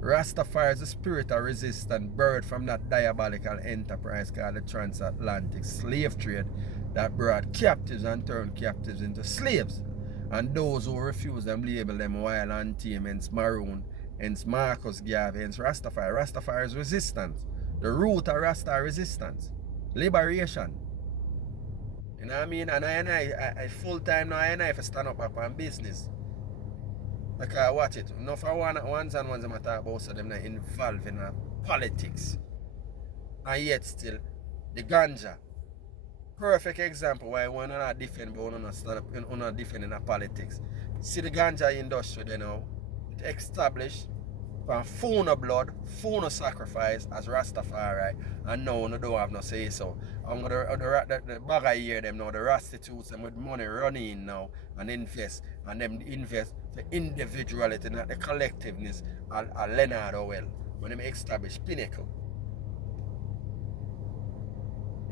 Rastafari is the spirit of resistance birthed from that diabolical enterprise called the transatlantic slave trade that brought captives and turned captives into slaves. And those who refuse them label them wild and tame, hence Maroon, hence Marcus Garvey, hence Rastafari. Rastafari is resistance. The root of Rasta resistance. Liberation. You know what I mean? And I full time now I for stand up on business. Because watch it. No for ones and ones I'm talk about so them not involved in politics. And yet still the ganja. Perfect example why we're not defend but we're not stand up we're not defending politics. See the ganja industry you know, it established from phone of blood, phone of sacrifice as Rastafari, and now no don't have no say so. And the bag of year them now, the prostitutes them with money running now and invest, and them invest the individuality, not the collectiveness and Leonard Orwell when them establish Pinnacle.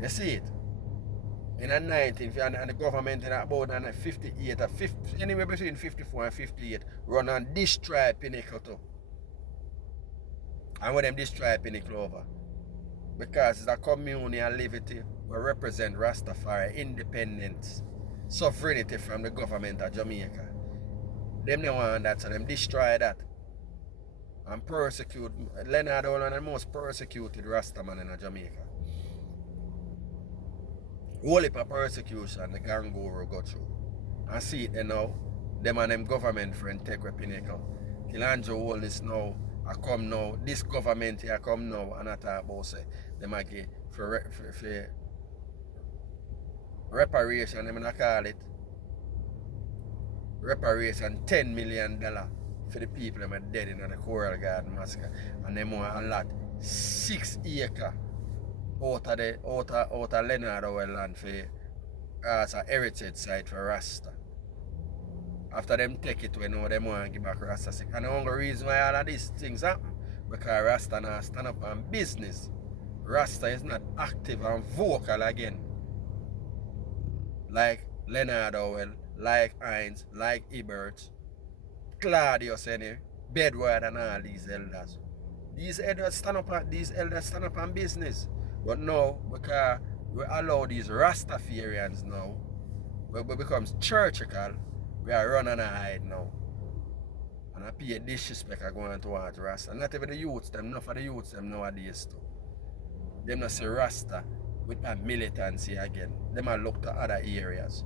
You see it? In the 19th, and the government in about 58 or 50, anywhere between 54 and 58, run and destroy Pinnacle too. And when them destroy Pinnacle over. Because it's a community and liberty will represent Rastafari independence, sovereignty from the government of Jamaica. Them don't want that, so them destroy that. And persecute Leonard Orwell, the most persecuted Rastaman in Jamaica. Whole heap of persecution the gang go through. And see it now, them and them government friend take with Pinnacle. Till Andrew Holness now, I come now, this government here come now and I talk about say, them a give for reparation, them I call it. Reparation $10 million for the people that are dead in the Coral Garden massacre. And them want a lot, 6 acres out of Leonard Orwell land for as a heritage site for Rasta. After them take it, we know them want to give back Rasta. And the only reason why all of these things happen, because Rasta now stand up on business. Rasta is not active and vocal again. Like Leonard Orwell, like Hines, like Ebert, Claudius, Bedward and all these elders. These elders stand up on business. But now, because we allow these Rastafarians now, we becomes churchical, we are running and hide now. And I pay disrespect are going towards Rasta. Not even the youths, them, not for the youths them nowadays too. Them not see Rasta with that militancy again. Them are look to other areas.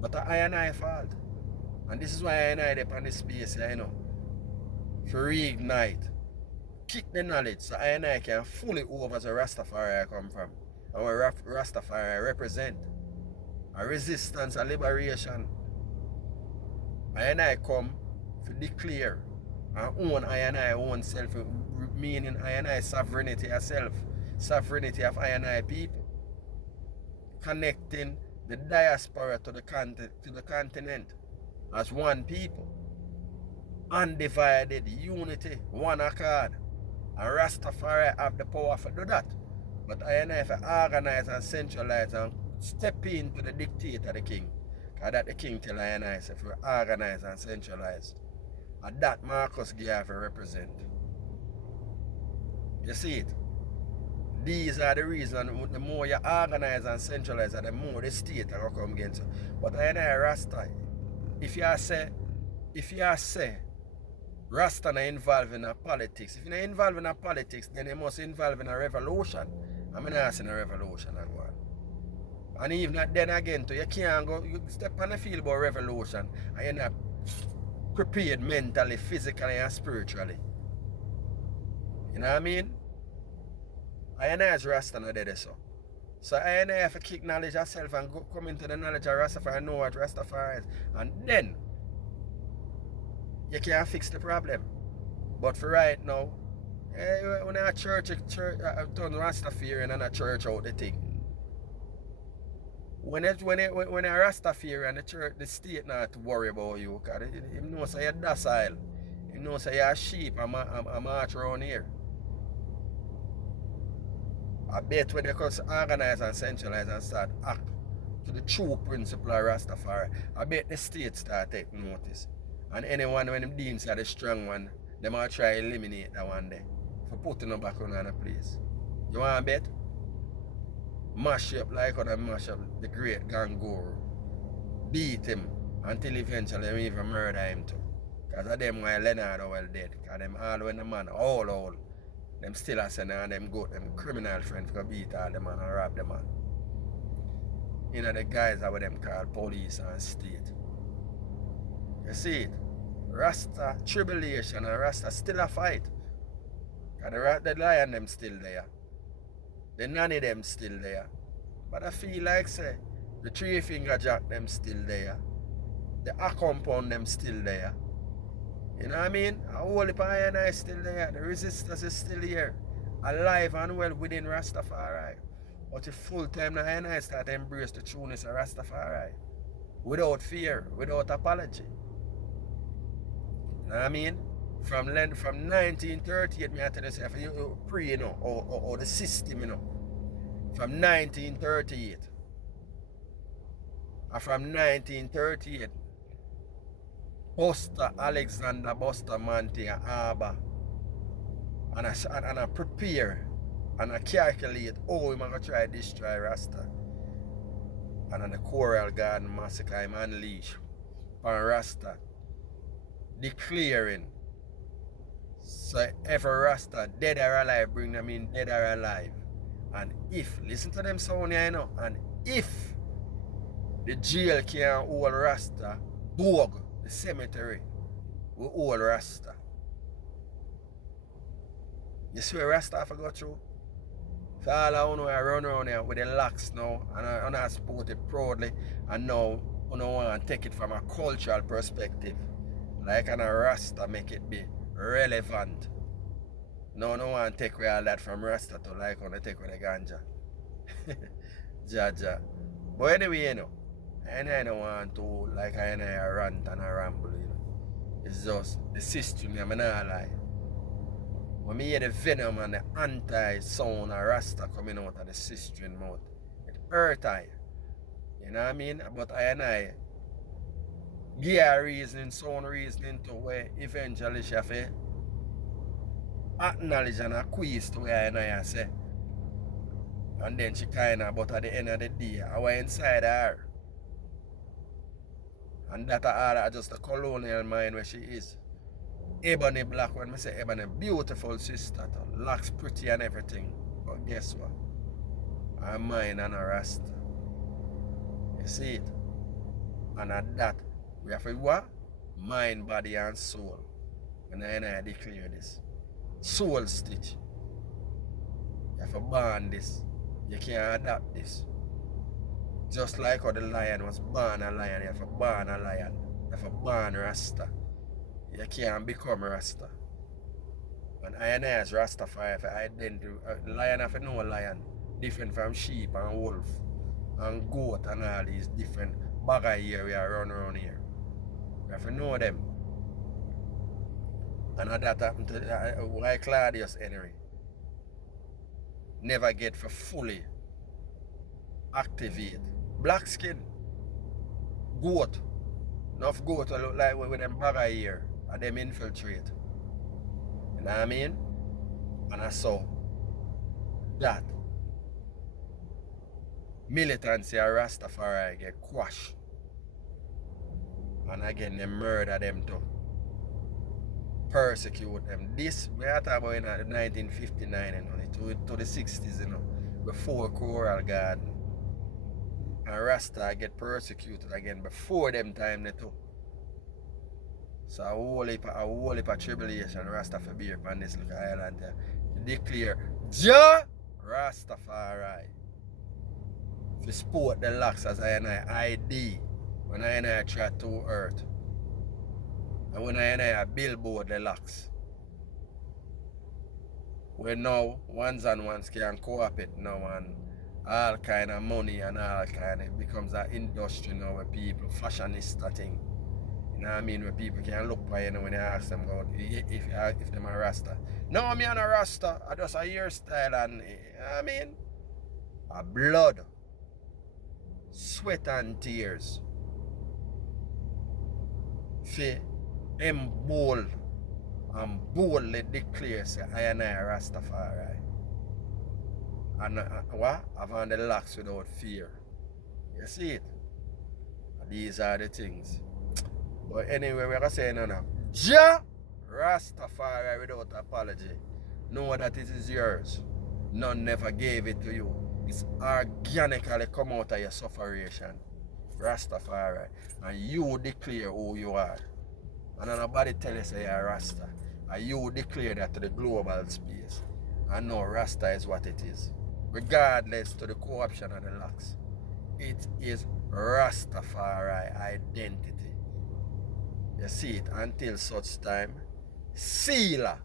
But I and I fault. And this is why I and I up on this space here, you know. To reignite. Kick the knowledge so I and I can fully over as a Rastafari I come from. And where Rastafari I represent. A resistance, a liberation. I and I come to declare and own I and I own self, meaning I and I sovereignty of self, sovereignty of I and I people. Connecting the diaspora to the continent as one people. Undivided unity, one accord. And Rastafari have the power to do that. But I and I have to organize and centralize and step into the dictate of the king. Because that the king tell I and I if we organize and centralize. And that Marcus Garvey represent. You see it? These are the reasons the more you organize and centralize, the more the state will come against you. But I and I Rasta, if you say Rasta not involved in politics, if you're not involved in politics, then you must involve in a revolution. I'm not saying a revolution and go on. And even then again, too, you can't go, you step on the field about revolution and you're not prepared mentally, physically, and spiritually. You know what I mean? I and I as Rasta not dead so. So I and I have to kick knowledge yourself and come into the knowledge of Rastafari and know what Rastafari is. And then you can't fix the problem. But for right now, when a church turn Rastafarian and a church out the thing. When a Rastafarian and the church, the state not to worry about you, because he knows you're docile. He knows you're a sheep and march around here. I bet when they come organize and centralize and start act to the true principle of Rastafari, I bet the state start taking notice. And anyone when them deems are the strong one Them are try eliminate that one day. For putting them back on the place. You want to bet? Mash up like how they mash up the great Gangoro. Beat him until eventually them even murder him too. Because of them why Leonard well dead. Because them all when the man all. Them still are saying and them go them criminal friends for beat all the man and rob the man. You know the guys are what them call police and state. You see it? Rasta tribulation and Rasta still a fight. Because the lion them still there. The nanny them still there. But I feel like say the 3 finger jack them still there. The A compound them still there. You know what I mean? A whole heap of iron is still there. The resistance is still here. Alive and well within Rastafari. But the full time the iron I start to embrace the trueness of Rastafari. Without fear, without apology. You know what I mean? From 1938, me I tell you, you pre, you know, or the system, you know. From 1938. And from 1938, Buster Alexander, Buster Manti, and Arbor. And I prepare and I calculate how I'm going to try to destroy Rasta. And on the Coral Garden Massacre, I'm unleashed on Rasta. Declaring. So if a Rasta dead or alive, bring them in dead or alive. And if, listen to them sound here, you know, and if the jail can hold Rasta, Borg, the cemetery, will hold Rasta. You see where Rasta have to go through? So all I know I run around here with the locks now, and I support it proudly, and now I want to take it from a cultural perspective. Like an Rasta make it be relevant. No one take away all that from Rasta to like when they take away the ganja. Jaja. But anyway, you know, I don't want to like I rant and a ramble, you know. It's just the system, I'm not lie. When I hear the venom and the anti-sound of Rasta coming out of the system mouth, it hurt I. You know what I mean? But I give a reasoning, sound reasoning to where eventually she have to acknowledge and acquiesce to where I say. And then she kind of, but at the end of the day, I was inside her. And that are just a colonial mind where she is. Ebony black, when I say Ebony, beautiful sister, looks pretty and everything. But guess what? Her mind and her Rasta. You see it? And at that, we have to what? Mind, body, and soul. And I declare this. Soul stitch. You have to burn this. You can't adapt this. Just like how the lion was born a lion, you have to burn a lion. You have to burn Rasta. You can't become Rasta. And I as Rastafari, for identity, lion have to know a lion. Different from sheep and wolf and goat and all these different bagger here we are run around here. You have to know them. And that happened to why Claudius Henry never get for fully activate. Black skin, goat, enough goat look like with them bagger here and them infiltrate. You know what I mean? And I saw that militancy of Rastafari get quashed. And again, they murder them too. Persecute them. This, we are talking about in 1959 and only to the 60s, you know, before Coral Garden. And Rasta get persecuted again before them time they too. So a whole heap of tribulation Rasta for beer on this little island here. Declare Jah Rastafari. To sport the locks as I ID when I try to earth. And when I billboard the locks. We now ones and ones can cooperate now and all kind of money and all kind of it becomes an industry now where people fashionista thing. You know what I mean? Where people can look for you know, when you ask them about if them are Rasta. No, I'm not a Rasta. I just a hairstyle and you know what I mean? A blood, sweat and tears. For embold and boldly declare, say, I and I Rastafari. And what? I've on the locks without fear. You see it? These are the things. But anyway, we're going to say no now. Ja Rastafari without apology. Know that it is yours. None never gave it to you. It's organically come out of your sufferation. Rastafari. And you declare who you are. And nobody tell you say you're Rasta. And you declare that to the global space. And know Rasta is what it is. Regardless to the co-option of the locks. It is Rastafari identity. You see it until such time. Sealer.